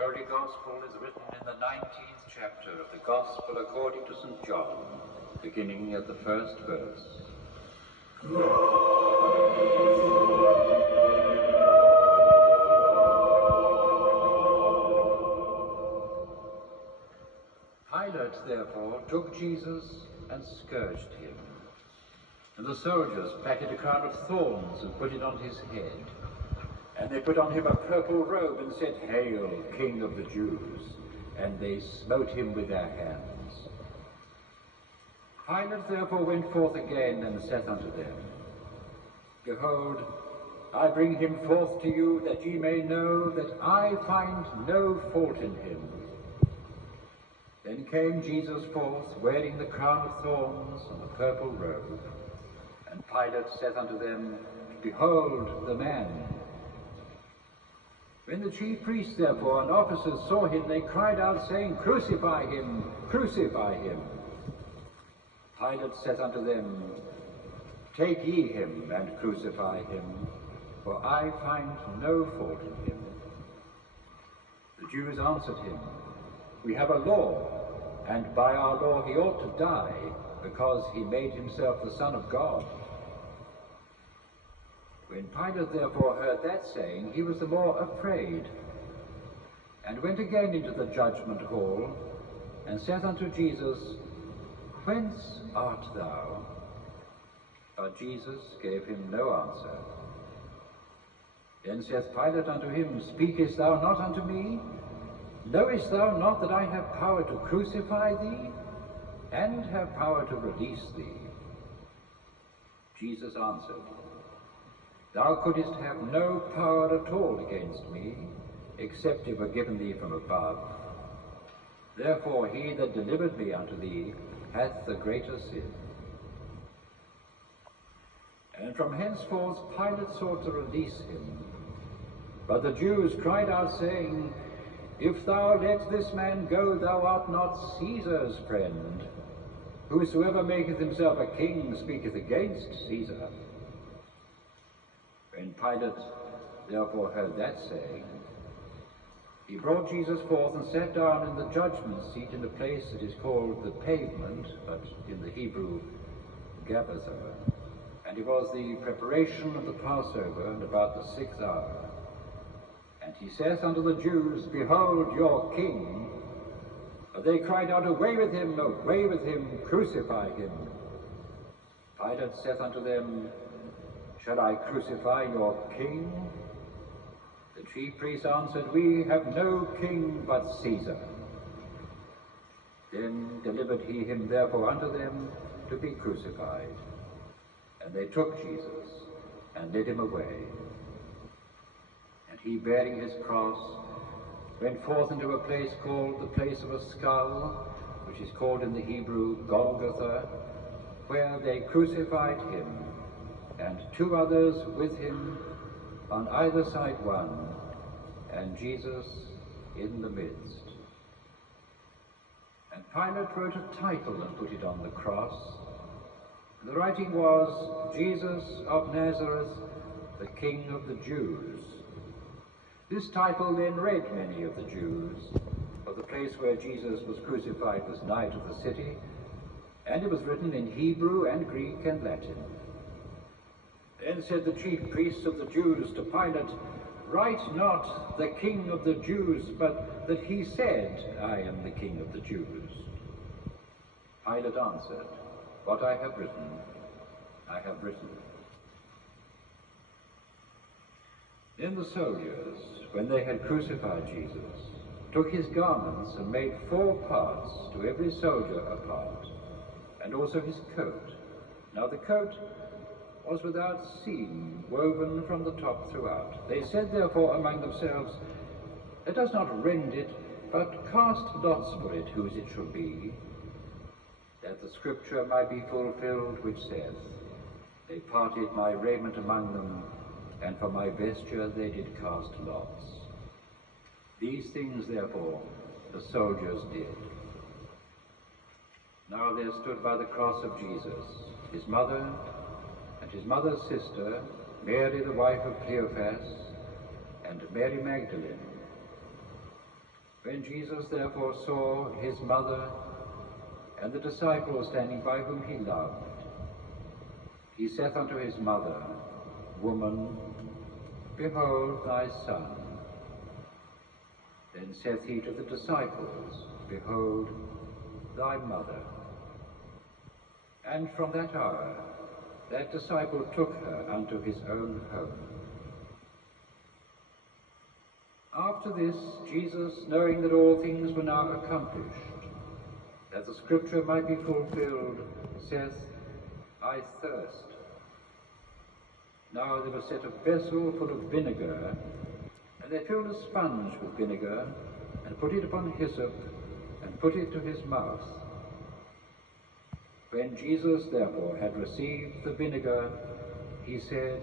Holy Gospel is written in the 19th chapter of the Gospel according to St. John, beginning at the first verse. Pilate therefore took Jesus and scourged him. And the soldiers plaited a crown of thorns and put it on his head. And they put on him a purple robe and said, "Hail, King of the Jews!" And they smote him with their hands. Pilate therefore went forth again and saith unto them, "Behold, I bring him forth to you, that ye may know that I find no fault in him." Then came Jesus forth, wearing the crown of thorns and the purple robe. And Pilate saith unto them, "Behold the man." When the chief priests therefore and officers saw him, they cried out, saying, "Crucify him, crucify him." Pilate saith unto them, "Take ye him and crucify him, for I find no fault in him." The Jews answered him, "We have a law, and by our law he ought to die, because he made himself the Son of God." When Pilate therefore heard that saying, he was the more afraid, and went again into the judgment hall, and saith unto Jesus, "Whence art thou?" But Jesus gave him no answer. Then saith Pilate unto him, "Speakest thou not unto me? Knowest thou not that I have power to crucify thee, and have power to release thee?" Jesus answered, "Thou couldst have no power at all against me, except it were given thee from above. Therefore he that delivered me unto thee hath the greater sin." And from henceforth Pilate sought to release him. But the Jews cried out, saying, "If thou let this man go, thou art not Caesar's friend. Whosoever maketh himself a king speaketh against Caesar." When Pilate therefore heard that saying, he brought Jesus forth and sat down in the judgment seat in a place that is called the Pavement, but in the Hebrew, Gabbatha. And it was the preparation of the Passover, and about the 6th hour. And he saith unto the Jews, "Behold your king." But they cried out, "Away with him, crucify him." Pilate saith unto them, "Shall I crucify your king?" The chief priests answered, "We have no king but Caesar." Then delivered he him therefore unto them to be crucified. And they took Jesus and led him away. And he, bearing his cross, went forth into a place called the place of a skull, which is called in the Hebrew Golgotha, where they crucified him, and two others with him, on either side one, and Jesus in the midst. And Pilate wrote a title and put it on the cross. The writing was, "Jesus of Nazareth, the King of the Jews." This title then read many of the Jews, for the place where Jesus was crucified was nigh to the city, and it was written in Hebrew and Greek and Latin. Then said the chief priests of the Jews to Pilate, "Write not the King of the Jews, but that he said, I am the King of the Jews." Pilate answered, "What I have written, I have written." Then the soldiers, when they had crucified Jesus, took his garments and made 4 parts, to every soldier a part, and also his coat. Now the coat was without seam, woven from the top throughout. They said therefore among themselves, "Let us not rend it, but cast lots for it, whose it shall be, that the scripture might be fulfilled, which saith, They parted my raiment among them, and for my vesture they did cast lots." These things therefore the soldiers did. Now there stood by the cross of Jesus his mother, and his mother's sister, Mary the wife of Cleophas, and Mary Magdalene. When Jesus therefore saw his mother and the disciple standing by whom he loved, he saith unto his mother, Woman, behold thy son. Then saith he to the disciples, Behold thy mother. And from that hour that disciple took her unto his own home. After this, Jesus, knowing that all things were now accomplished, that the scripture might be fulfilled, saith, I thirst. Now there was set a vessel full of vinegar, and they filled a sponge with vinegar, and put it upon hyssop, and put it to his mouth. When Jesus therefore had received the vinegar, he said,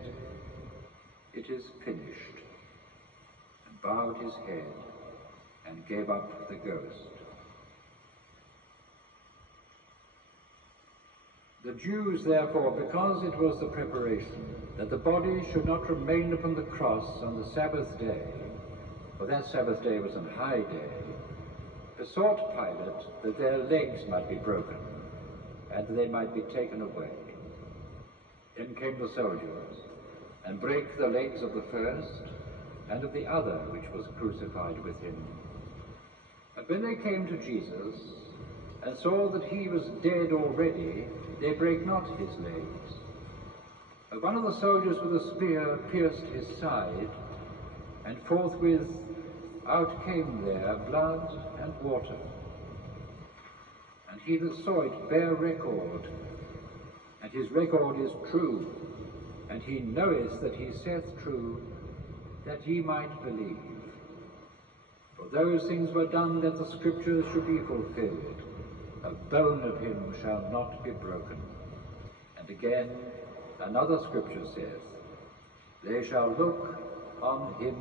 It is finished, and bowed his head, and gave up the ghost. The Jews therefore, because it was the preparation that the body should not remain upon the cross on the Sabbath day, for that Sabbath day was an high day, besought Pilate that their legs might be broken, and that they might be taken away. Then came the soldiers, and brake the legs of the first, and of the other which was crucified with him. And when they came to Jesus, and saw that he was dead already, they brake not his legs. But one of the soldiers with a spear pierced his side, and forthwith out came there blood and water. And he that saw it bare record, and his record is true, and he knoweth that he saith true, that ye might believe. For those things were done that the scriptures should be fulfilled. A bone of him shall not be broken. And again, another scripture saith, They shall look on him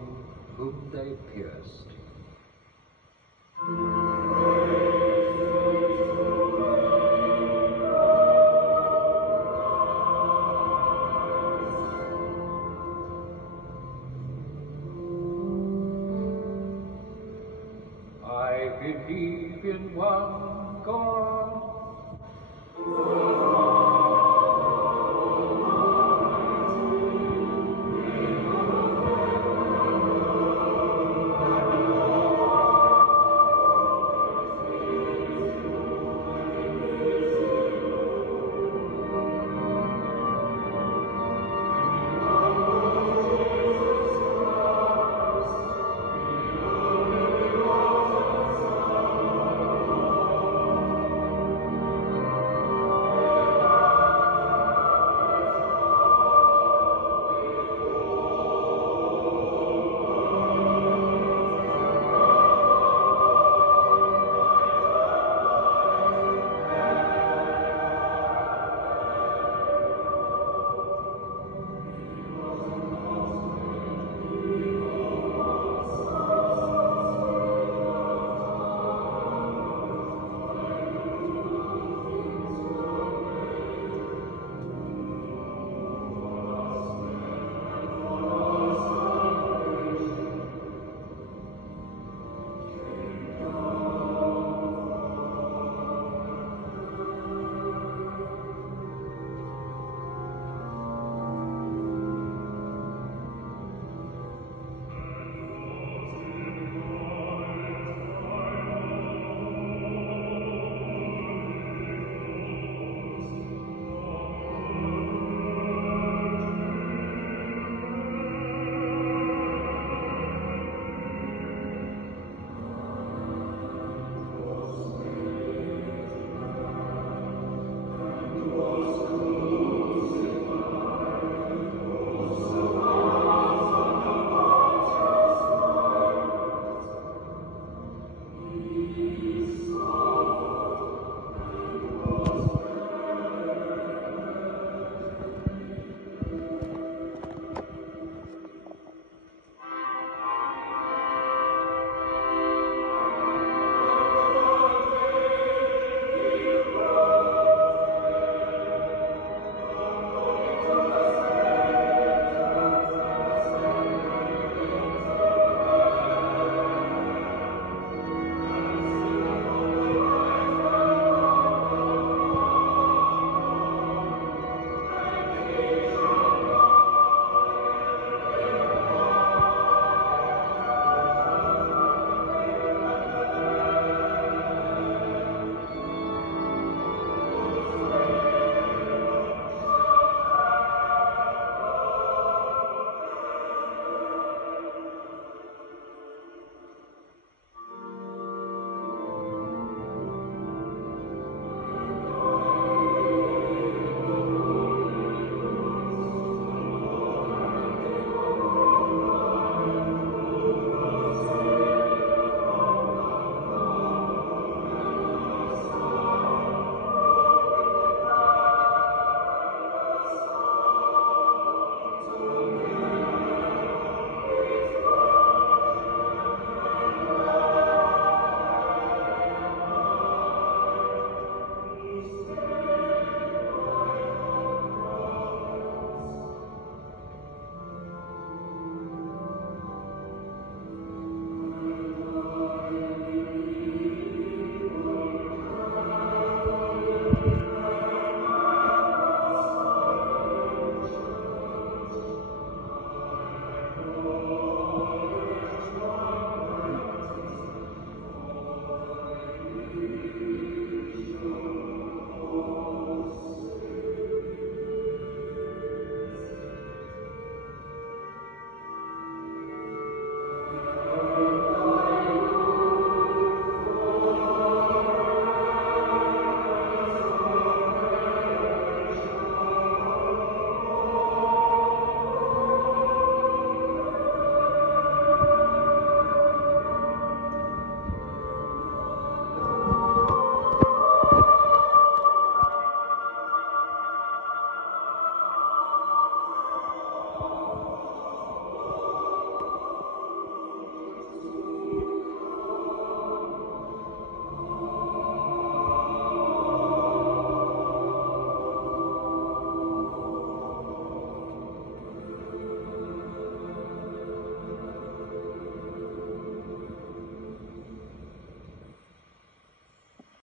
whom they pierced.